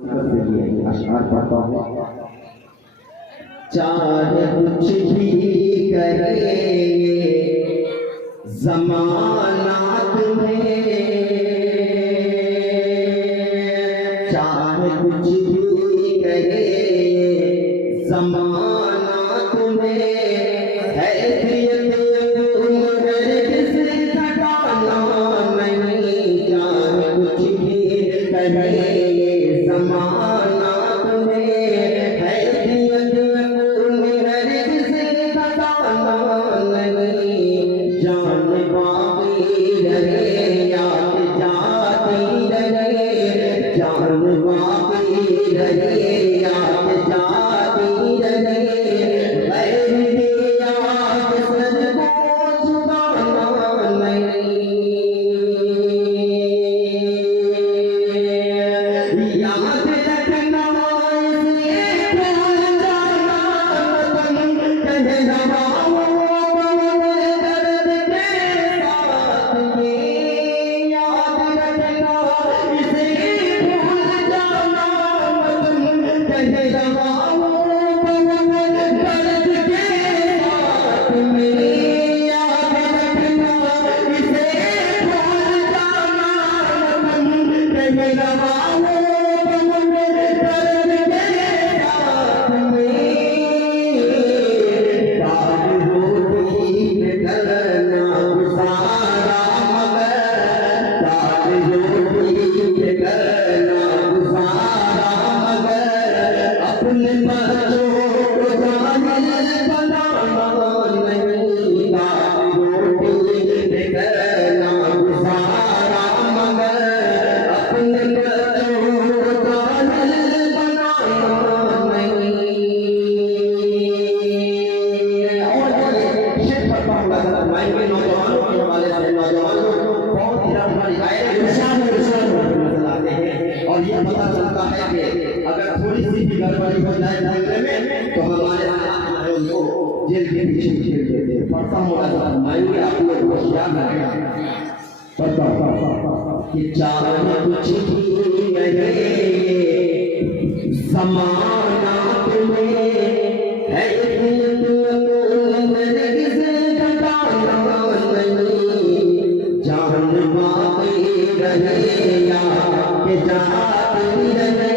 अशआर पढ़ता हूँ। चाहे कुछ भी करे ज़माना तुम्हें, चाहे कुछ भी करे ज़माना तुम्हें, हैसियत किसी ठिकाना नहीं। चाहे कुछ भी करे ज़माना तुम्हें, हैसियत किसी ठिकाना नहीं। जान बाकी रहे याद जाती रहे, जान बाकी रहे याद जाती रहे। गैर की याद सजदों छुपाना नहीं। याद रखना इसे भूल जाना वतन कहे हवाओं दर्द के साथ ये। याद रखना इसे भूल जाना वतन कहे हवाओं दर्द के साथ में। याद रखना इसे भूल जाना वतन कहे हवाओं अपने बच्चों को जाहिल बनाना नहीं। रोटी करना गुजारा मगर अपने बच्चों को जाहिल बनाना नहीं। और शेर पढ़ता हूँ मैं नौजवानों के हवाले से। नौजवानों को बहुत ही हमारी इरशाद नजर आते हैं और ये पता चलता है कि अगर थोड़ी सी भी गड़बड़ी हो जाए दायरे में तो हमारे उनको जेल के पीछे खेल देते हैं। पढ़ता हूँ मायने आप लोग को याद रखेगा। पढ़ता हूँ कि चाहे कुछ भी रहे ज़माना तुम्हें, है जान बाकी रहे या के जाती रहे।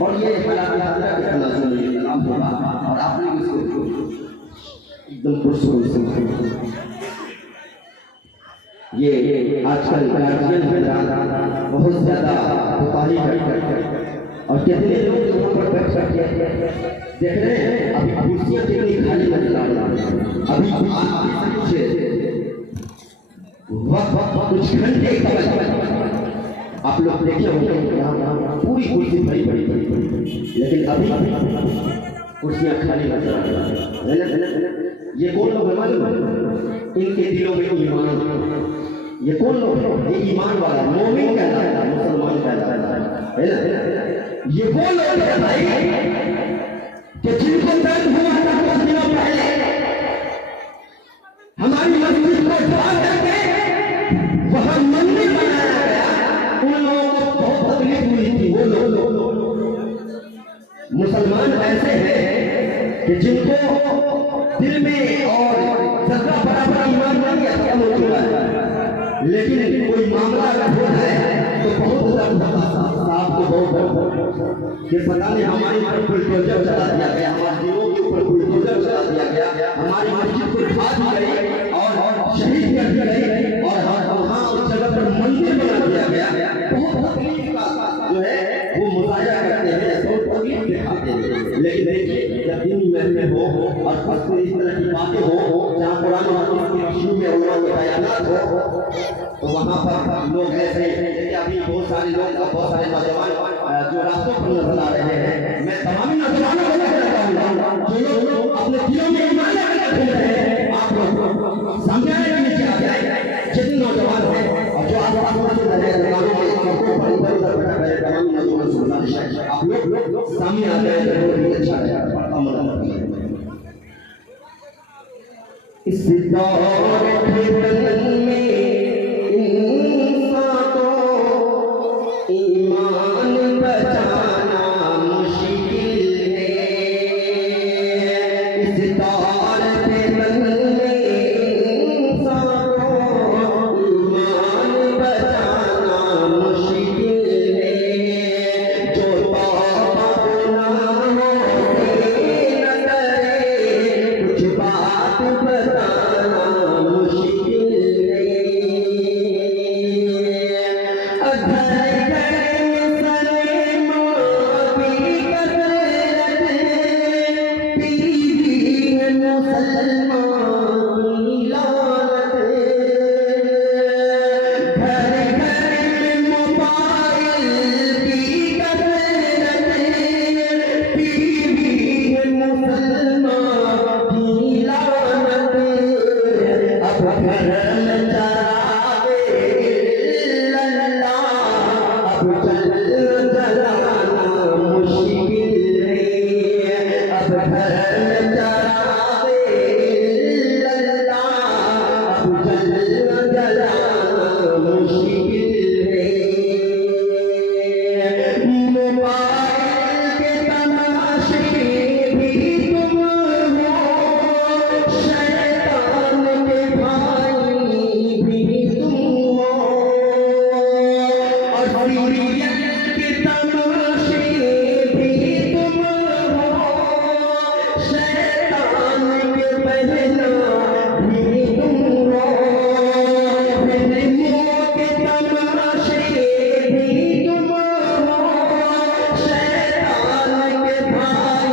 और ये और आपने एकदम पुरस्कार ये आजकल गार्जियन बहुत ज्यादा कोताही करते और कितने लोग यहाँ पर बैठ सकते देख रहे हैं। अभी कुर्सियाँ कितनी खाली नजर आ रही हैं। अभी कुछ घंटे आप लोग देखे होंगे पूरी कुर्सी भरी भरी भरी, लेकिन अभी कुर्सियाँ खाली नजर आ रही हैं। ये कौन लोग मालूम है? इनके दिलों में ईमान। ये कौन लोग? ये ईमान वाला मोमिन कहलाता है, मुसलमान कहलाता है ना। ये वो लोग हैं भाई कि जिनको दर्द हुआ था कुछ दिनों पहले हमारी मस्जिद को ढा करके वहां मंदिर बनाया गया। उन लोगों को बहुत तकलीफ हुई थी। वो लोग मुसलमान ऐसे हैं कि जिनको दिल में और जगह बराबर ईमान नहीं है, क्या हो चुका है, लेकिन कोई मामला अगर हो जाए तो बहुत साहब को बहुत ये पता नहीं हमारे ऊपर बुलडोजर चला दिया गया, हमारे दिलों के ऊपर बुलडोजर चला दिया गया, हमारी मस्जिद को ढा दी गई और शहीद कर दी गई और वहाँ उस जगह पर मंदिर बना दिया गया। बहुत तकलीफ का जो है वो मुजाहिरा करते हैं, बहुत तकलीफ दिखाते हैं। लेकिन देखिए जब दिन में हो और फर्स्ट में इस तरह की बातें हो जहाँ कुरान की शुरू में उलमा के बयानात हो तो वहाँ पर लोग ऐसे जैसे अभी बहुत सारे लोग बहुत सारे नौजवान जो रास्तों पर नजर आ रहे हैं। मैं तमाम नौजवानों को कहता हूँ जो लोग अपने दिलों में ईमान लेकर घूम रहे हैं, आप लोग सामने आने के नीचे आ जाए जितने नौजवान हैं और जो आसपास में रहे दुकानों में सड़कों पर इधर उधर बैठा रहे तमाम नौजवान गुजारिश है आप लोग सामने आ जाए तो बहुत ही अच्छा रहेगा। इस दौर में इंसान को ईमान बचाना मुश्किल है। इस दौर में इंसान को ईमान बचाना मुश्किल है। जो तौबा गुनाहों से न करे कुछ बात बताना मुश्किल है। घर घर सलेमा की कसरत पीरी है मुसलमान की लानत। घर घर मोबाइल की कसरत पीरी है मुसलमान की लानत। अब घर में चरागे अल्लाह, अब चल जलाना मुश्किल है। अब घर में चरागे अल्लाह, अब चल जलाना मुश्किल है। मोबाइल के तमाशे भी तुम हो, शैतान के भाई भी तुम हो और सीरियल के तमाशे भी तुम हो, शैतान के बहना भी तुम हो। फिल्मों के तमाशे भी तुम हो, शैतान के भाई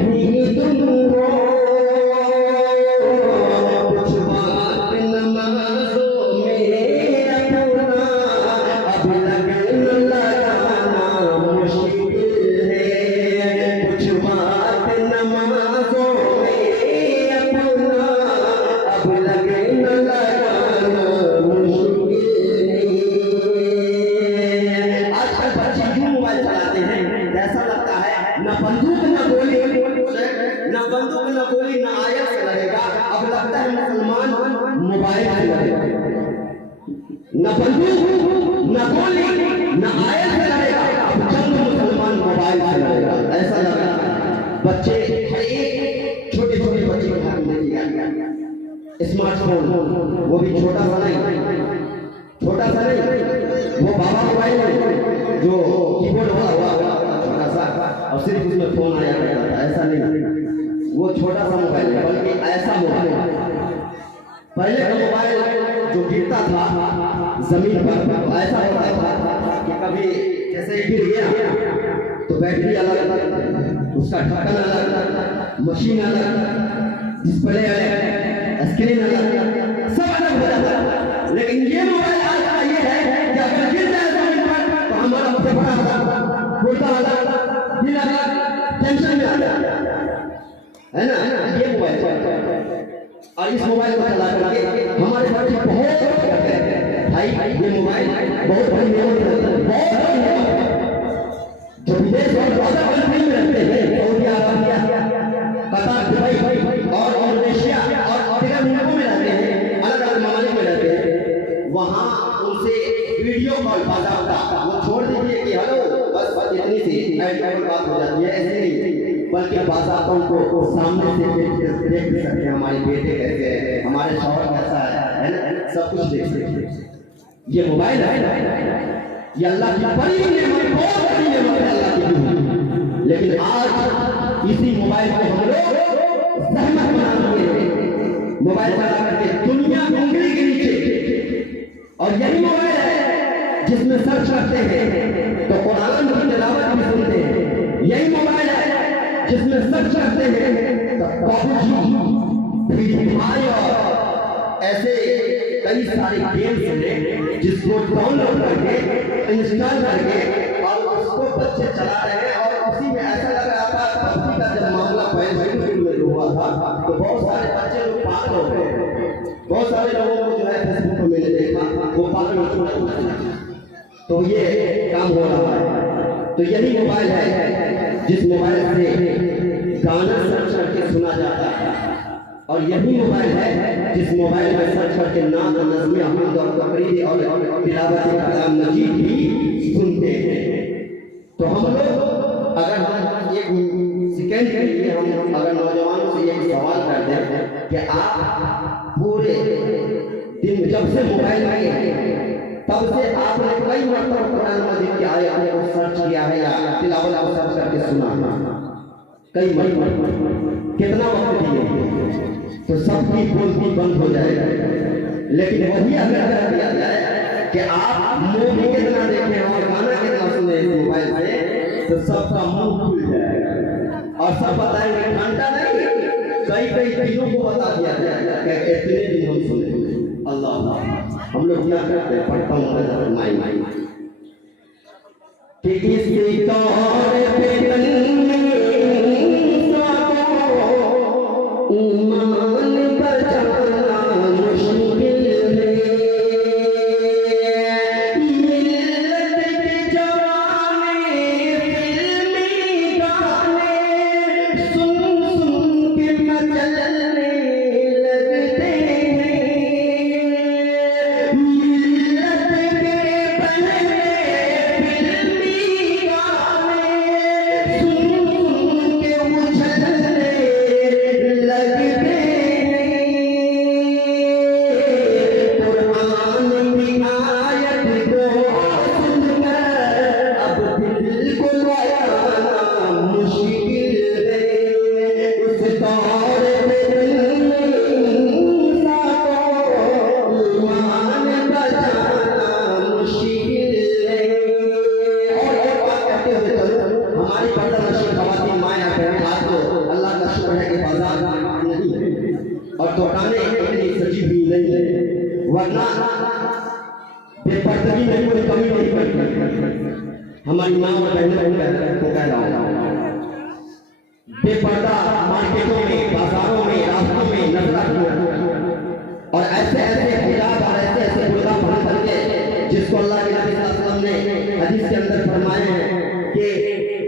भी तुम हो। कुछ बात नमाज़ों में अपना अब लगन लगाना मुश्किल है। कुछ बात नमाज़ों में अपना अब लगन लगाना मुश्किल है। आजकल बच्चे क्यों मोबाइल चलाते हैं? ऐसा लगता है न बंदूक न गोली, न बंदूक न गोली न आयत से लगेगा। अब लगता है मुसलमान मोबाइल से लगेगा। न बंदूक न गोली न आयत से लगेगा, अब चंद मुसलमान मोबाइल से लगेगा। ऐसा लग रहा है बच्चे हर एक छोटे छोटे बच्चे को हाथ में दिया स्मार्टफोन, वो भी छोटा सा नहीं, वो बाबा मोबाइल जो कीबोर्ड वाला हुआ छोटा सा और सिर्फ उसमें फोन आया करता था, ऐसा नहीं, वो छोटा सा मोबाइल है बल्कि ऐसा मोबाइल। पहले का मोबाइल जो गिरता था जमीन पर तो ऐसा होता था कि कभी जैसे गिर गया तो बैटरी अलग, उसका ढक्कन अलग, मशीन अलग, डिस्प्ले अलग, स्क्रीन अलग, सब अलग हो जाता। लेकिन ये मोबाइल आज का ये है कि अगर गिर जाए जमीन पर तो हमारा फेफड़ा अलग, गुर्दा अलग, दिल अलग, टेंशन में आ जाता है ना। ये मोबाइल और इस मोबाइल को चला करके हमारे बच्चे बहुत करते हैं भाई। ये मोबाइल बहुत बड़ी नेमत है, बहुत बड़ी नेमत है। जो विदेश और ज्यादा कंट्री में रहते हैं, सऊदी अरबिया, कतर, दुबई और इंडोनेशिया और तेरह मुल्कों में रहते हैं, अलग अलग ममालिक में रहते हैं, वहाँ उनसे वीडियो कॉल बाज़ाब्ता वो छोड़ दीजिए कि हेलो बस इतनी सी बात हो जाती है, ऐसे नहीं, बल्कि बाज़ाब्ता उनको सामने से देख सकते हैं, हमारे बेटे कैसे हैं, हमारे शौहर कैसा है ना, सब कुछ देख सकते हैं। ये मोबाइल है, ये अल्लाह की बड़ी नेमत, बहुत बड़ी नेमत है अल्लाह की। लेकिन आज इसी मोबाइल को हम लोग सहमत बना दिए, मोबाइल चला करके दुनिया उंगली के नीचे। और यही मोबाइल है जिसमें सर्च करते हैं तो कुरान की तिलावत भी सुनते हैं, यही मोबाइल है जिसमें सर्च करते हैं तो पबजी, फ्री फायर, ऐसे कई सारे गेम्स हैं जिसको डाउनलोड करके इंस्टॉल करके और उसको बच्चे चला रहे हैं। और उसी में ऐसा लग रहा था पबजी का जब मामला पहले हुआ था तो बहुत सारे बच्चे लोग पागल हो गए, बहुत सारे लोगों को जो है फेसबुक पर मैंने देखा वो पागल हो चुके। तो ये काम हो रहा है। तो यही मोबाइल है जिस मोबाइल से गाना सर्च करके सुना जाता है, और यही मोबाइल है जिस मोबाइल में सर्च करके नाम नज़्म हम्द और तकरीर और तिलावत कलाम मजीद भी सुनते हैं। तो हम लोग अगर हम एक सेकंड के लिए हम अगर नौजवानों से एक सवाल करते हैं कि आप पूरे दिन जब से मोबाइल में हैं तब से आपने कई मरतबा कुरान मजीद की आयत को सर्च किया है या तिलावत को सर्च करके सुना है, कई मरतबा, कितना वक्त दिए तो सबकी बोलती बंद हो जाएगी। लेकिन वही अगर किया जाए कि आप मूवी कितना देखें और गाना कितना सुने मोबाइल से तो सबका मुंह खुल जाएगा और सब बताएंगे, घंटा नहीं कई दिनों को बता दिया जाएगा कि इतने दिन हम सुने। अल्लाह हम लोग क्या करते हैं, पढ़ता हूँ माई कि किसी तौर पे वरना बेपर्दगी में कोई कमी नहीं पड़ी। हमारी माँ और बहनों को कह रहा हूँ, बेपर्दा मार्केटों में, बाजारों में, रास्तों में नजर रखना और ऐसे ऐसे हिजाब और ऐसे ऐसे बुर्का पहन करके जिसको अल्लाह के नबी सल्लल्लाहु अलैहि वसल्लम ने हदीस के अंदर फरमाए हैं कि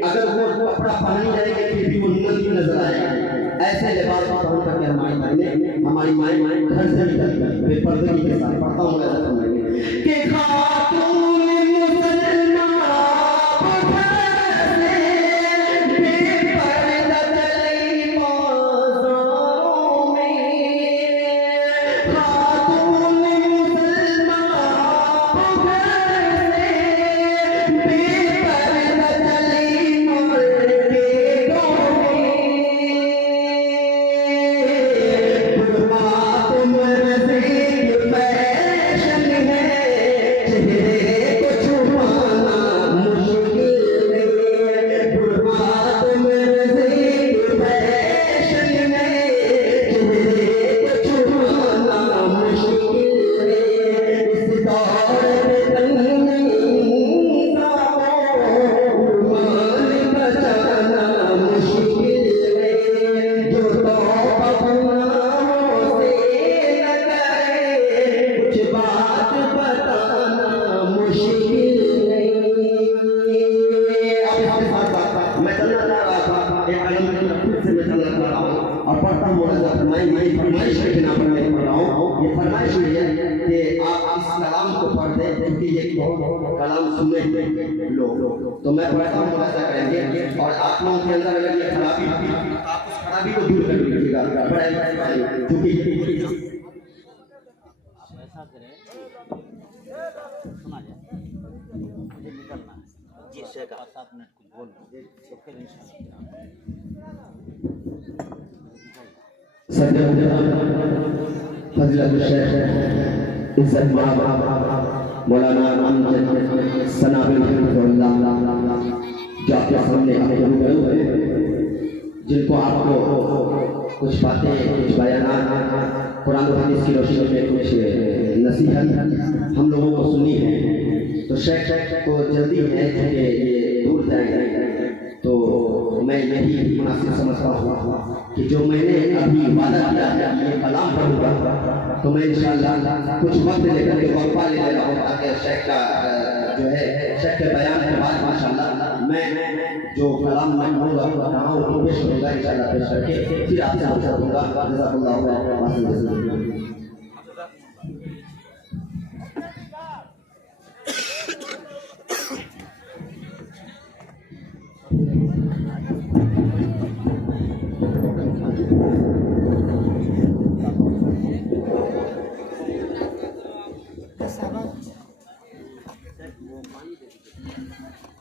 अगर वो कपड़ा पहनी जाएगी फिर भी वो नंगी नजर आएगी, ऐसे लिबास को पहन करके हमारी माएँ घर से निकल बेपर्दगी के साथ पढ़ता हूँ कि खातून फरमाइश हुई है कि आप इस कलाम को पढ़ दें क्योंकि ये बहुत कलाम सुनने लोग, तो मैं पढ़ता हूँ, ऐसा करेंगे। और आप लोगों के अंदर अगर ये खराबी होगी तो आप उस खराबी को दूर कर लीजिएगा। क्योंकि ऐसा करें, सुना जाए, मुझे निकलना है जी, 7 मिनट कुछ बोल तो फिर फज़ीलत शेख इज्जत मौलाना सनाबिल हफिज़हुल्लाह जो आपके सामने रूबरू है, जिनको आपको कुछ बातें, कुछ बयानात कुरान और हदीस की रोशनी में कुछ नसीहत हम लोगों को सुनी है। तो शेख को जल्दी है कि ये दूर जाएंगे, तो मैं यही मुनासिब समझता हूँ कि जो मैंने अभी वादा किया है ये कलाम पढ़ूंगा, तो मैं इंशाअल्लाह कुछ वक्त लेकर के वक्फा ले रहा हूँ ताकि शेख का जो है, शेख के बयान के बाद माशाअल्लाह मैं जो कलाम मैं पढ़ूंगा कहाँ वो पेश करूँगा इंशाअल्लाह, पेश करके फिर आपसे आंसर दूंगा। जज़ाकल्लाहु खैर। वो पानी दे दीजिए।